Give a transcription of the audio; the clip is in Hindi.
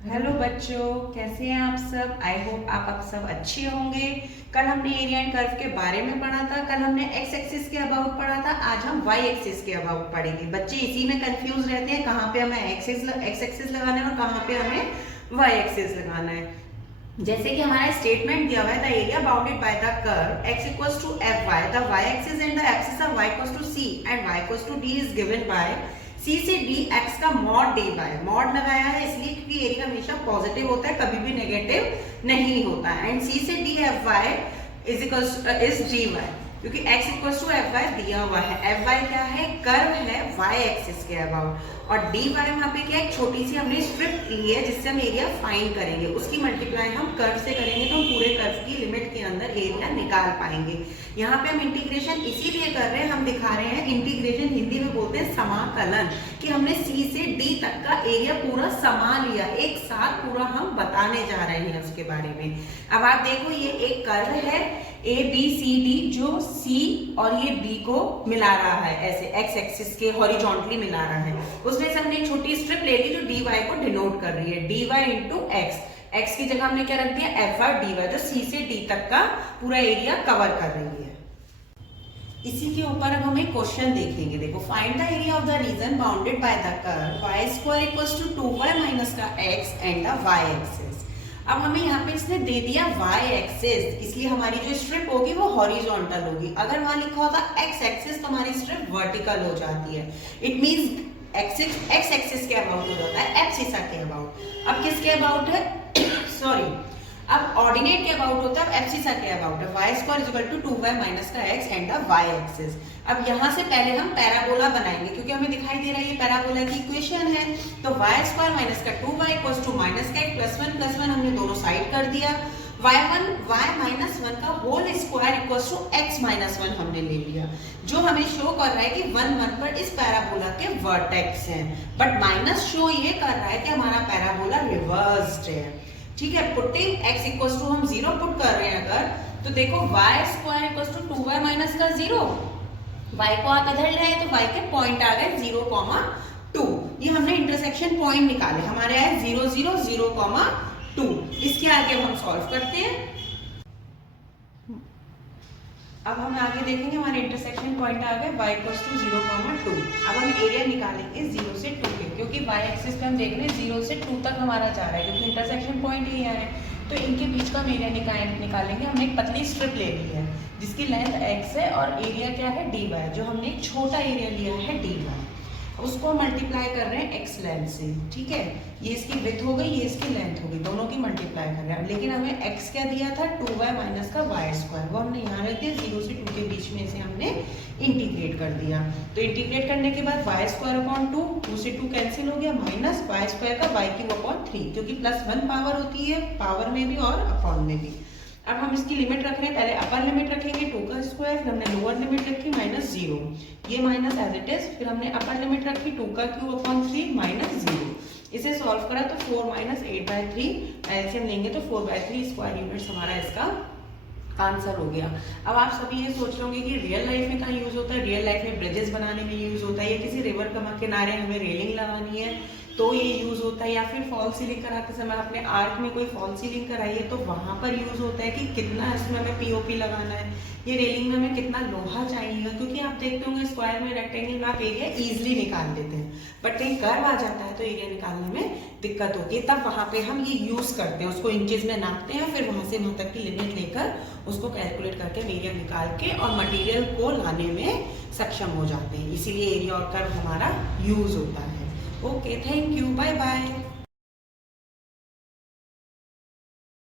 हेलो बच्चों, कैसे हैं आप सब। आई होप आप सब अच्छे होंगे। कल हमने एरिया एंड कर्व के बारे में पढ़ा था। कल हमने एक्स एक्सिस के अबाउट पढ़ा था। आज हम वाई एक्सिस के अबाउट पढ़ेंगे। बच्चे इसी में कंफ्यूज रहते हैं, कहाँ पे हमें एक्स एक्सिस लगाना है और कहाँ पे हमें वाई एक्सिस लगाना है। जैसे कि हमारा स्टेटमेंट दिया हुआ है, the area bounded by the curve x equals to f y, the y axis and the axis of y equals to c and y equals to d is given by c से d x का मॉड डी बाय। मॉड लगाया है इसलिए क्योंकि एरिया हमेशा पॉजिटिव होता है, कभी भी नेगेटिव नहीं होता है। एंड c से d f y is equals is d y, क्योंकि x equals to f y दिया हुआ है। एफ वाई क्या है? कर्व है y एक्सिस के अबाउट। और डी वाई वहां पे क्या है? छोटी सी हमने स्ट्रिप ली है जिससे हम एरिया फाइंड करेंगे। उसकी मल्टीप्लाई हम कर्व से करेंगे तो हम पूरे कर्व की लिमिट के अंदर एरिया निकाल पाएंगे। यहाँ पे हम इंटीग्रेशन इसीलिए कर रहे हैं, हम दिखा रहे हैं इंटीग्रेशन हिंदी में बोलते हैं समाकलन, कि हमने सी से डी तक का एरिया पूरा समा लिया, एक साथ पूरा हम बताने जा रहे हैं उसके बारे में। अब आप देखो, ये एक कर्व है ए बी सी डी, जो सी और ये बी को मिला रहा है, ऐसे एक्स एक्सिस के हॉरिजॉन्टली मिला रहा है। उसमें से हमने एक छोटी स्ट्रिप ले ली जो डी वाई को डिनोट कर रही है, d y into x. X की जगह हमने क्या रख दिया? एफ आर डी वाई, जो सी से डी तक का पूरा एरिया कवर कर रही है। इसी के ऊपर अब हम एक क्वेश्चन देखेंगे। देखो, find the area of the region bounded by the curve y square equals to 2y minus का x and the y axis. अब हमें यहाँ पे इसने दे दिया y एक्सिस, इसलिए हमारी जो स्ट्रिप होगी वो हॉरिजॉन्टल होगी। अगर वहां लिखा होता x एक्सिस तो हमारी स्ट्रिप वर्टिकल हो जाती है। इट मींस एक्स एक्सिस के अबाउट हो जाता है, एब्सिसा के अबाउट। अब किसके अबाउट है? सॉरी, अब ऑर्डिनेट के अबाउट होता है, एब्सिसा के अबाउट है। y square equal to 2y minus का x and the y axis. अब यहाँ से पहले हम पैराबोला बनाएंगे, क्योंकि हमें दिखाई दे रहा है ये पैराबोला की इक्वेशन है। तो y स्क्वायर माइनस का 2y इक्वल्स टू माइनस का प्लस वन हमने दोनों साइड कर दिया। y माइनस वन का whole square equals to x minus one हमने ले लिया, जो हमें शो कर रहा है कि 1 1 पर इस पैराबोला के वर्टेक्स हैं। बट माइनस शो ये कर रहा है कि हमारा पैराबोला रिवर्स्ड है। ठीक है, पुटिंग x इक्वल्स टू हम 0 पुट कर रहे हैं अगर, तो देखो y square equals to 2y minus का 0, y को आप इधर ले आए तो y के पॉइंट आ गए 0,2। ये हमने इंटरसेक्शन पॉइंट निकाले, हमारे आए 0 0 0,2। इसके आगे हम सॉल्व करते हैं। अब हम आगे देखेंगे, हमारे इंटरसेक्शन पॉइंट आ गए y इक्वल्स टू 0,2। अब हम एरिया निकालेंगे 0 से 2 के, क्योंकि y एक्सिस पे हम देख रहे हैं 0 से 2 तक हमारा जा रहा है, क्योंकि इंटरसेक्शन पॉइंट ही है। तो इनके बीच का हम एरिया निकालेंगे। हमने एक पतली स्ट्रिप ले ली है जिसकी लेंथ x है और एरिया क्या है? dy, जो हमने एक छोटा एरिया लिया है dy, उसको मल्टीप्लाई कर रहे हैं x लेंथ से। ठीक है, ये इसकी विड्थ हो गई, ये इसकी लेंथ हो गई, दोनों की मल्टीप्लाई कर रहे हैं। लेकिन हमें x क्या दिया था? 2y माइनस का y स्क्वायर, वो हमने यहाँ रख दिया। 0 से 2 के बीच में इसे हमने इंटीग्रेट कर दिया। तो इंटीग्रेट करने के बाद y स्क्वायर अपॉन 2 से 2 कैंसिल हो गया, माइनस y स्क्वायर का y क्यूब अपॉन 3, क्योंकि +1 पावर होती है पावर में भी और अपॉन में भी। अब हम इसकी लिमिट रख रहे हैं, पहले अपर लिमिट रखेंगे 2 का स्क्वायर, फिर हमने लोअर लिमिट रखी -0, ये माइनस एज इट इज, फिर हमने अपर लिमिट रखी 2 का क्यूब अपॉन 3 -0। इसे सॉल्व करा तो 4 माइनस 8/3 एलसीएम लेंगे तो 4/3 स्क्वायर यूनिट्स हमारा इसका आंसर हो गया। अब आप सभी ये सोच रहे होंगे कि रियल लाइफ में कहाँ यूज होता है? रियल लाइफ में ब्रिजेस बनाने में यूज होता है, या किसी रिवर किनारे हमें रेलिंग लगानी है तो ये यूज होता है, या फिर फॉल सीलिंग कराते समय आपने आर्क में कोई फॉल सीलिंग कराई है तो वहां पर यूज होता है कि कितना इसमें हमें पीओपी लगाना है, ये रेलिंग में हमें कितना लोहा चाहिएगा। क्योंकि आप देखते होंगे स्क्वायर में, रेक्टेंगल में आप एरिया इजिली निकाल लेते हैं, बट कहीं कर्व आ जाता है तो एरिया निकालने में दिक्कत होती है। तब वहां पे हम ये यूज करते हैं, उसको इंचेस में नापते हैं, फिर वहां से वहां तक की लिमिट लेकर उसको कैलकुलेट करके एरिया निकाल के और मटेरियल को लाने में सक्षम हो जाते हैं। इसीलिए एरिया और कर्व हमारा यूज होता है। Okay, thank you, bye bye.